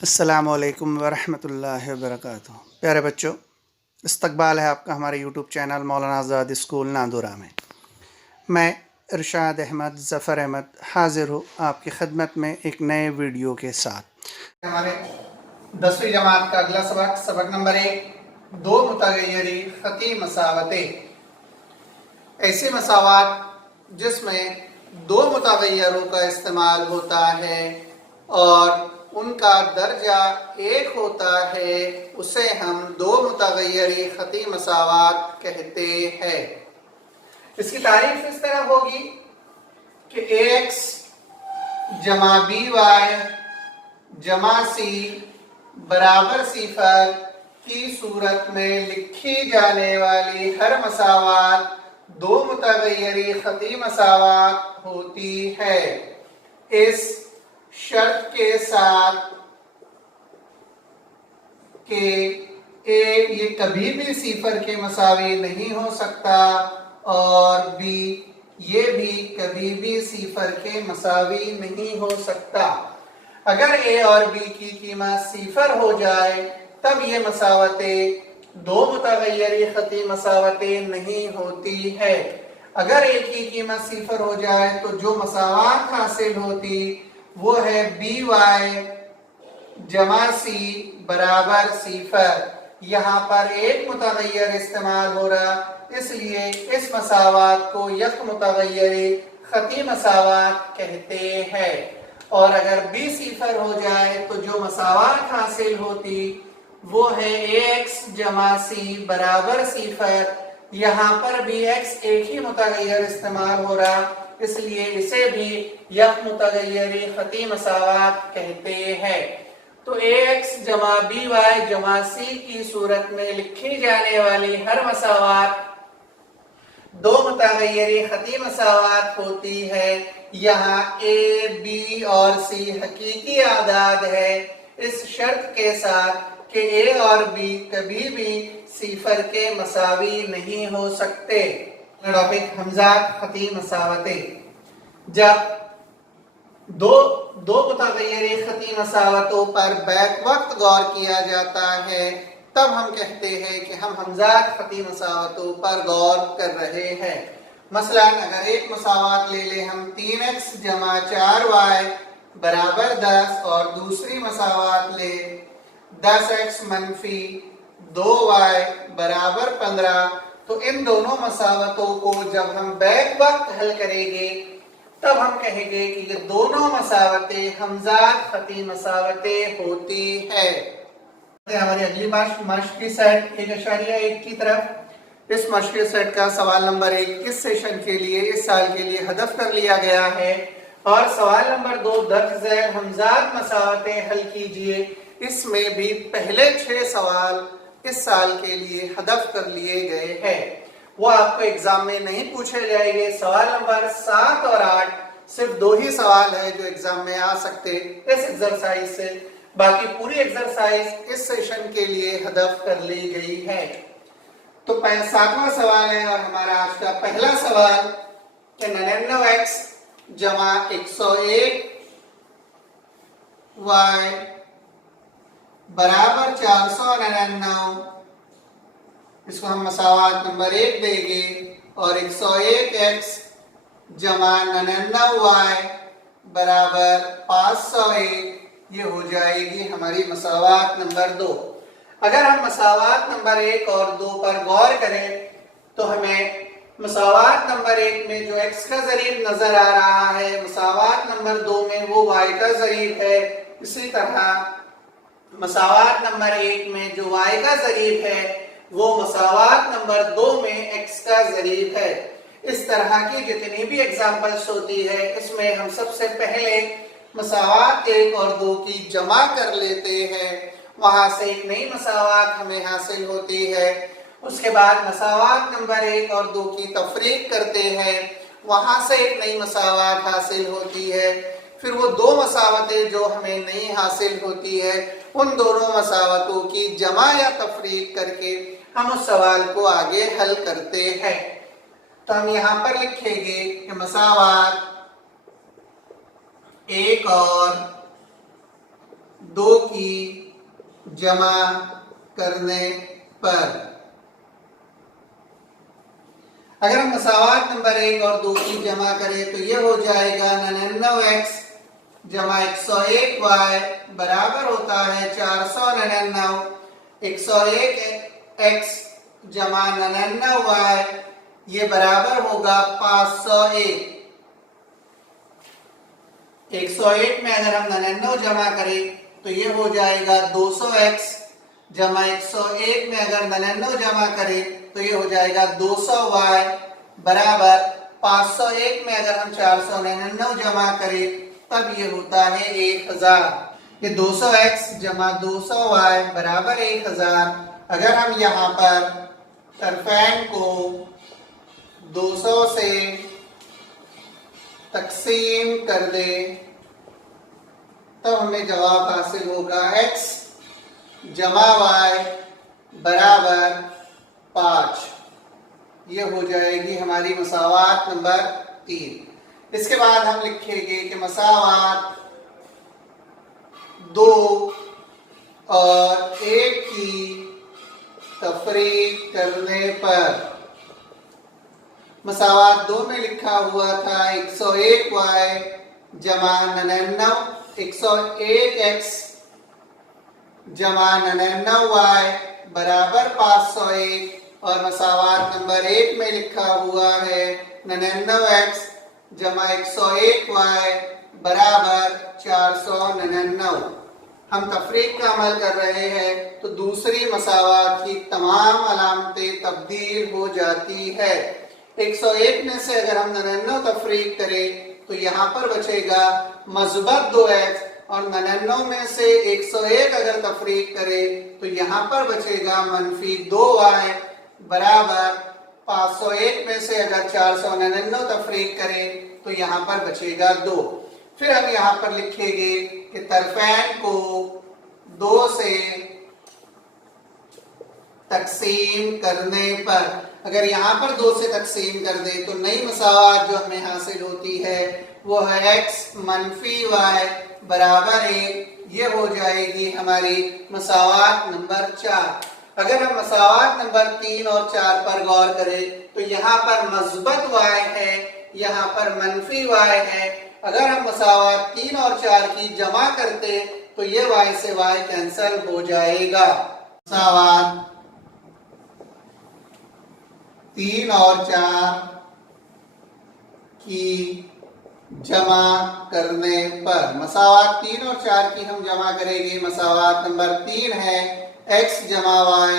अस्सलामुअलैकुम वरहमतुल्लाहि वबरकातुहू। प्यारे बच्चों, इस्तकबाल है आपका हमारे यूट्यूब चैनल मौलाना आज़ाद स्कूल नांदुरा में। मैं इरशाद अहमद ज़फ़र अहमद हाज़िर हूँ आपकी खिदमत में एक नए वीडियो के साथ। हमारे 10वीं जमात का अगला सबक नंबर 1, दो मुतगय्यरी ख़ती मसावतें। ऐसी मसावत जिसमें दो मुतगय्यरों का इस्तेमाल होता है और उनका दर्जा एक होता है, उसे हम दो मुतगय्यरी ख़ती मसावत कहते हैं। इसकी तारीफ इस तरह होगी कि x जमा by जमा c बराबर सिफर की सूरत में लिखी जाने वाली हर मसावत दो मुतगय्यरी ख़ती मसावत होती है, इस शर्त के साथ कि ए ये कभी भी सिफर के मसावी नहीं हो सकता और बी ये भी कभी भी सिफर के मसावी नहीं हो सकता। अगर ए और बी की कीमत सिफर हो जाए तब ये मसावतें दो मुतगय्यरी ख़ती मसावतें नहीं होती है। अगर ए की कीमत सिफर हो जाए तो जो मसावत हासिल होती वो है बी वाई जमा सी बराबर सिफर। यहाँ पर एक मुतगय्यर इस्तेमाल हो रहा, इसलिए इस मसावत को यक मुतगय्यरी ख़ती मसावत कहते हैं। और अगर बी सिफर हो जाए तो जो मसावत हासिल होती वो है एक्स जमा सी बराबर सिफर। यहाँ पर भी एक्स एक ही मुतगय्यर इस्तेमाल हो रहा, इसलिए इसे भी यक मुतगय्यरी ख़ती मसावत कहते हैं। तो एक्स जमा बी वाई जमा सी की सूरत में लिखी जाने वाली हर मसावत दो मुतगय्यरी ख़ती मसावत होती है। यहाँ ए बी और सी हकीकी आदाद है, इस शर्त के साथ कि ए और बी कभी भी सिफर के मसावी नहीं हो सकते। टॉपिक हमज़ात ख़ती मसावतें। जब दो मुतगय्यरी ख़ती मसावतों पर बैक वक्त गौर किया जाता है तब हम कहते हैं कि हम हमज़ात ख़ती मसावतों पर गौर कर रहे हैं। मसलन अगर एक मसावत ले ले हम 3x जमा 4y बराबर 10 और दूसरी मसावत ले 10x मनफी 2y बराबर 15, तो इन दोनों मसावतों को जब हम बैक वक्त हल करेंगे तब हम कहेंगे कि ये दोनों मसावतें हमज़ात ख़ती मसावतें होती है। हमारी अगली मश्क की सेट 1.1 की तरफ। इस मश्क सेट का सवाल नंबर 1 इस सेशन के लिए इस साल के लिए हदफ कर लिया गया है और सवाल नंबर 2 दर्ज झैल हमज़ात मसावतें हल कीजिए। इसमें भी पहले 6 सवाल इस साल के लिए हदफ कर लिए गए हैं, वो आपको एग्जाम में नहीं पूछे जाएंगे। सवाल नंबर 7 और 8 सिर्फ 2 ही सवाल है जो एग्जाम में आ सकते इस एक्सरसाइज से, बाकी पूरी एक्सरसाइज इस सेशन के लिए हदफ कर ली गई है। तो 7वां सवाल है और हमारा आज का पहला सवाल कि 99x जमा 101 y बराबर 499, इसको हम मसावत नंबर 1 देंगे और 101x जमा 99y बराबर 501, ये हो जाएगी हमारी मसावत नंबर 2। अगर हम मसावत नंबर 1 और 2 पर गौर करें तो हमें मसावत नंबर 1 में जो x का ज़रीब नजर आ रहा है, मसावत नंबर 2 में वो y का ज़रीब है। इसी तरह मसावत नंबर 1 में जो y का ज़रीब है वो मसावत नंबर 2 में x का ज़रीब है। इस तरह की जितनी भी एग्जाम्पल्स होती है इसमें हम सबसे पहले मसावत 1 और 2 की जमा कर लेते हैं, वहां से एक नई मसावत हमें हासिल होती है। उसके बाद मसावत नंबर 1 और 2 की तफरीक करते हैं, वहां से एक नई मसावत हासिल होती है। फिर वो 2 मसावतें जो हमें नहीं हासिल होती है उन दोनों मसावतों की जमा या तफरीक करके हम उस सवाल को आगे हल करते हैं। तो हम यहाँ पर लिखेंगे कि मसावत 1 और 2 की जमा करने पर, अगर हम मसावात नंबर 1 और 2 की जमा करें तो ये हो जाएगा 99x जमा 101y बराबर होता है 499। 101x जमा 99y ये बराबर होगा 501। 101 में अगर हम 99 जमा करें तो ये हो जाएगा 200x जमा 101 में अगर 99 जमा करें तो ये हो जाएगा 200y बराबर 501 में अगर हम 499 जमा करें तब ये होता है 1000। ये 200x जमा 200y बराबर 1000। अगर हम यहाँ पर तरफैन को 200 से तकसीम कर दे तब हमें जवाब हासिल होगा x जमा y बराबर 5। ये हो जाएगी हमारी मसावात नंबर 3। इसके बाद हम लिखेंगे कि मसावात 2 और 1 की तफरीक करने पर, मसावात 2 में लिखा हुआ था 101y जमा 99, 101x जमा 99y बराबर 501 और मसावात नंबर 1 में लिखा हुआ है 99x जमा 101y बराबर 499। हम तफरीक का अमल कर रहे हैं तो दूसरी मसावात की तमाम अलामतें तब्दील हो जाती है। 101 में से अगर हम 99 तफरीक करें तो यहाँ पर बचेगा मज़बत 2x और 99 में से 101 अगर तफरीक करें तो यहाँ पर बचेगा मनफी 2y बराबर 501 में से अगर 499 तफरीक करें तो यहाँ पर बचेगा 2। फिर हम यहाँ पर लिखेंगे कि तरफैन को 2 से तकसीम करने पर, अगर यहाँ पर 2 से तकसीम कर दे तो नई मसावात जो हमें हासिल होती है वो है x मनफी y बराबर 1। ये हो जाएगी हमारी मसावात नंबर 4। अगर हम मसावात नंबर 3 और 4 पर गौर करें तो यहाँ पर मज़बत y है, यहाँ पर मनफी y है। अगर हम मसावात 3 और 4 की जमा करते तो ये y से y कैंसल हो जाएगा। मसावात 3 और 4 की जमा करने पर, मसावात 3 और 4 की हम जमा करेंगे। मसावात नंबर 3 है x जमा y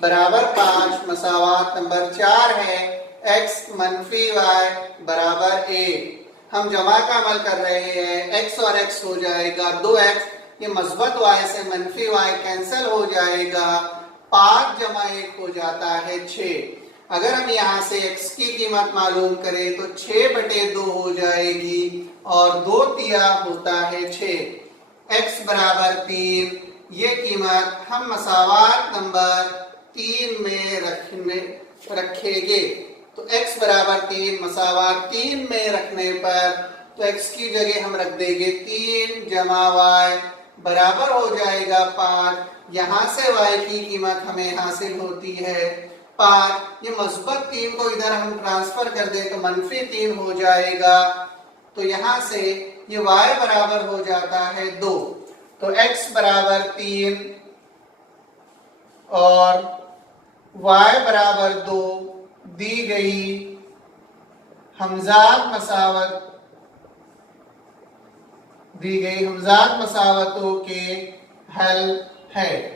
बराबर 5, मसावात नंबर 4 है x मनफी y बराबर 1। हम जमा का अमल कर रहे हैं, x और x हो जाएगा 2x, ये मज़बत y से मनफी y कैंसिल हो जाएगा, 5 जमा 1 हो जाता है 6। अगर हम यहाँ से x की कीमत मालूम करें तो 6/2 हो जाएगी और 2 तिया होता है 6। x बराबर 3, ये कीमत हम मसावात नंबर 3 में रखेंगे। तो x बराबर 3 मसावात 3 में रखने पर तो x की जगह हम रख देंगे 3 जमा y बराबर हो जाएगा 5। यहाँ से y की कीमत हमें हासिल होती है 5। ये मज़बत 3 को इधर हम ट्रांसफर कर दें तो मनफी 3 हो जाएगा। तो यहाँ से ये y बराबर हो जाता है 2। तो x बराबर 3 और y बराबर 2 दी गई हमजात मसावतों के हल है।